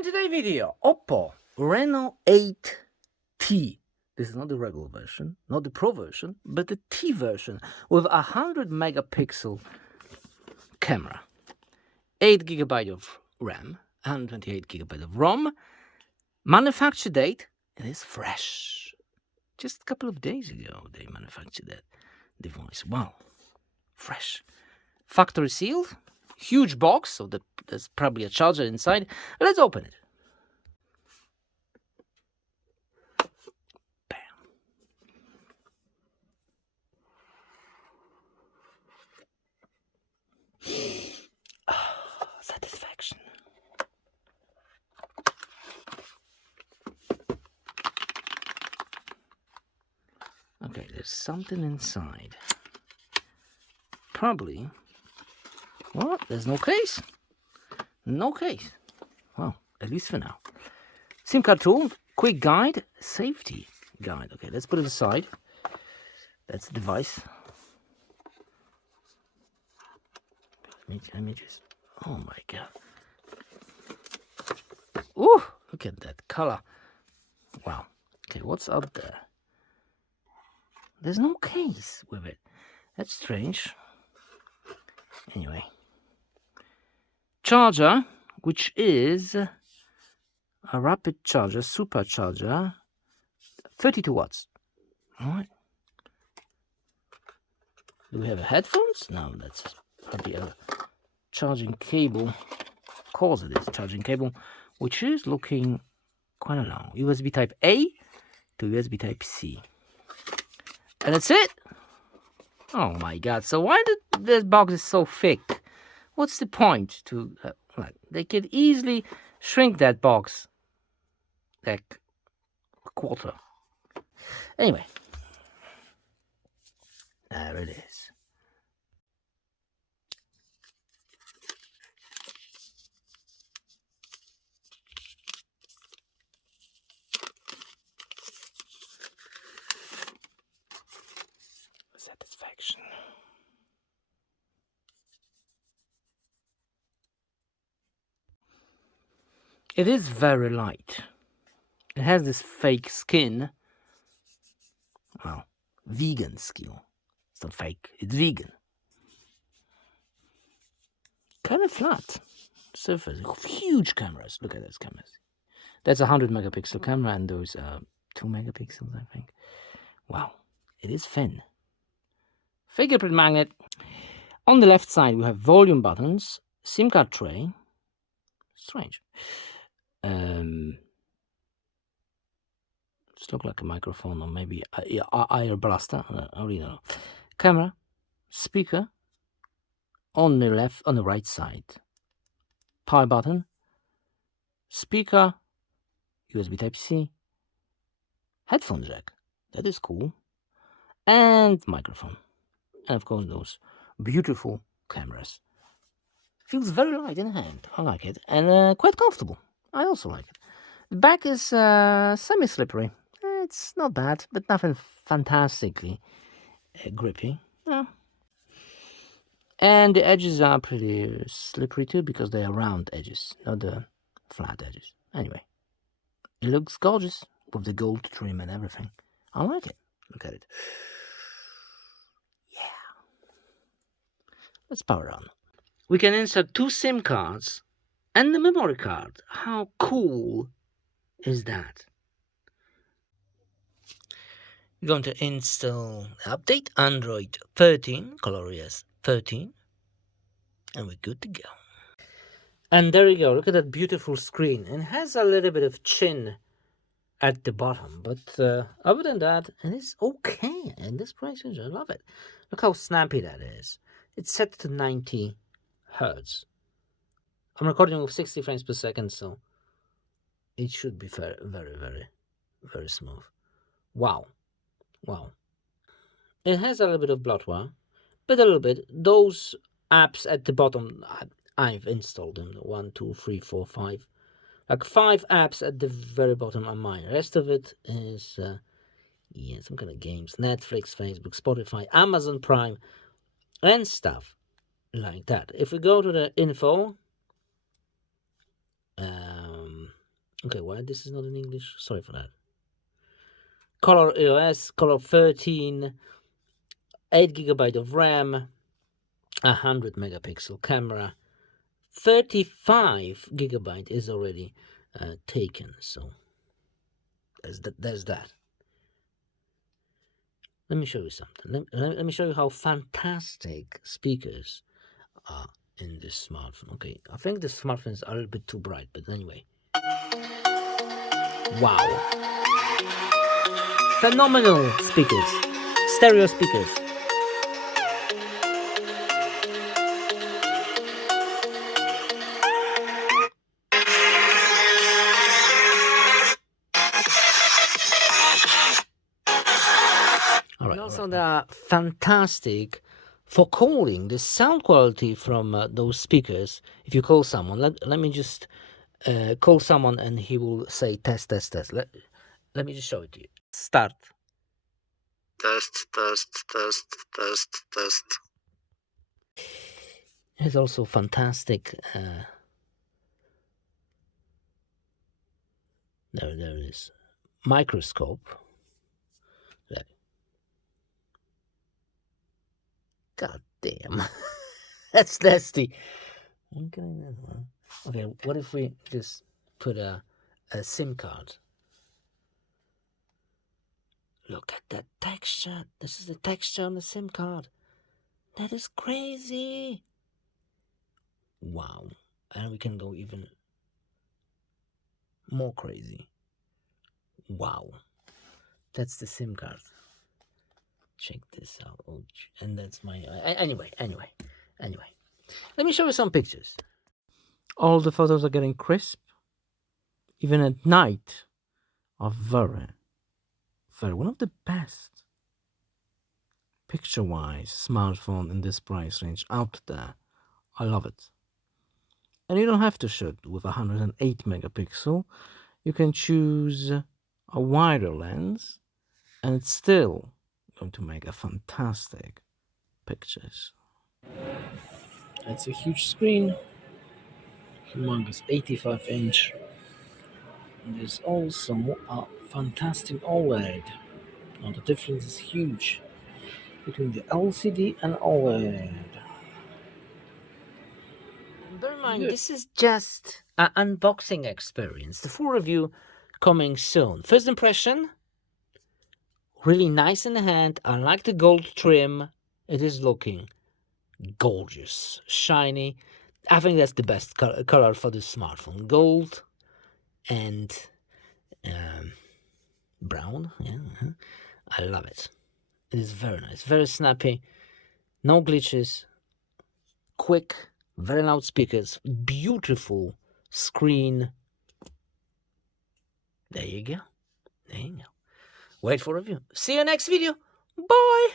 in today's video, OPPO Reno 8T. This is not the regular version, not the Pro version, but the T version with a 100 megapixel camera, 8 GB of RAM, 128 GB of ROM. Manufacture date, it is fresh. Just a couple of days ago they manufactured that device. Wow, fresh. Factory sealed, huge box, so there's probably a charger inside. Let's open it. Bam. Satisfaction. Okay, there's something inside. Probably. What? There's no case. No case. Well, at least for now. SIM card tool, quick guide, safety guide. Okay, let's put it aside. That's the device. Images. Oh my god. Ooh, look at that color. Wow. Okay, what's up there? There's no case with it. That's strange. Anyway. Charger, which is a rapid charger, supercharger, 32 watts. All right. Do we have headphones? No, that's probably a charging cable. Of course it is a charging cable, which is looking quite long. USB type A to USB type C. And that's it. Oh my god, so why did this box is so thick? What's the point to like they could easily shrink that box like a quarter. Anyway, there it is. Satisfaction. It is very light. It has this fake skin. Well, vegan skill. It's not fake, it's vegan. Kind of flat surface. Huge cameras. Look at those cameras. That's a 100 megapixel camera, and those 2 megapixels, I think. Wow, it is thin. Fingerprint magnet. On the left side, we have volume buttons, SIM card tray. Strange. Just look like a microphone or maybe air blaster. I don't know. Camera, speaker. On the right side, power button, speaker, USB type C, headphone jack. That is cool. And microphone. And of course those beautiful cameras. Feels very light in hand. I like it. And quite comfortable. I also like it. The back is semi-slippery. It's not bad, but nothing fantastically grippy. Yeah. And the edges are pretty slippery too, because they are round edges, not the flat edges. Anyway, it looks gorgeous with the gold trim and everything. I like it. Look at it. Yeah. Let's power on. We can insert 2 SIM cards and the memory card. How cool is that? We're going to install the update, Android 13, ColorOS 13, and we're good to go. And there you go, look at that beautiful screen. It has a little bit of chin at the bottom, but other than that, it is okay. And this price range, I love it. Look how snappy that is. It's set to 90 Hertz. I'm recording with 60 frames per second, so it should be very, very, very, very smooth. Wow. Wow. It has a little bit of bloatware, but a little bit. Those apps at the bottom, I've installed them. 1, 2, 3, 4, 5. Like 5 apps at the very bottom are mine. The rest of it is, some kind of games. Netflix, Facebook, Spotify, Amazon Prime, and stuff like that. If we go to the info, Okay, why this is not in English? Sorry for that. Color EOS, color 13, 8 GB of RAM, 100 megapixel camera, 35 GB is already taken. So there's that. Let me show you something. Let me show you how fantastic speakers are in this smartphone. Okay, I think this smartphone is a little bit too bright, but anyway. Wow. Phenomenal speakers. Stereo speakers. And also they are fantastic for calling. The sound quality from those speakers, if you call someone, let me just call someone and he will say test, test, test. Let me just show it to you. Start. Test, test, test, test, test. It's also fantastic. There it is. Microscope. God damn. That's nasty. Okay, what if we just put a SIM card? Look at that texture. This is the texture on the SIM card. That is crazy. Wow. And we can go even more crazy. Wow. That's the SIM card. Check this out. Oh, and that's my... Anyway. Let me show you some pictures. All the photos are getting crisp. Even at night are very one of the best picture-wise smartphone in this price range out there. I love it. And you don't have to shoot with 108 megapixel. You can choose a wider lens and it's still going to make a fantastic pictures. It's a huge screen, humongous 85-inch. There's also a fantastic OLED. Now the difference is huge between the LCD and OLED. Bear in mind, this is just an unboxing experience. The full review coming soon. First impression, really nice in the hand. I like the gold trim. It is looking gorgeous, shiny. I think that's the best color for this smartphone. Gold and brown. Yeah, I love it. It is very nice, very snappy. No glitches. Quick, very loud speakers. Beautiful screen. There you go. There you go. Wait for review. See you next video. Bye.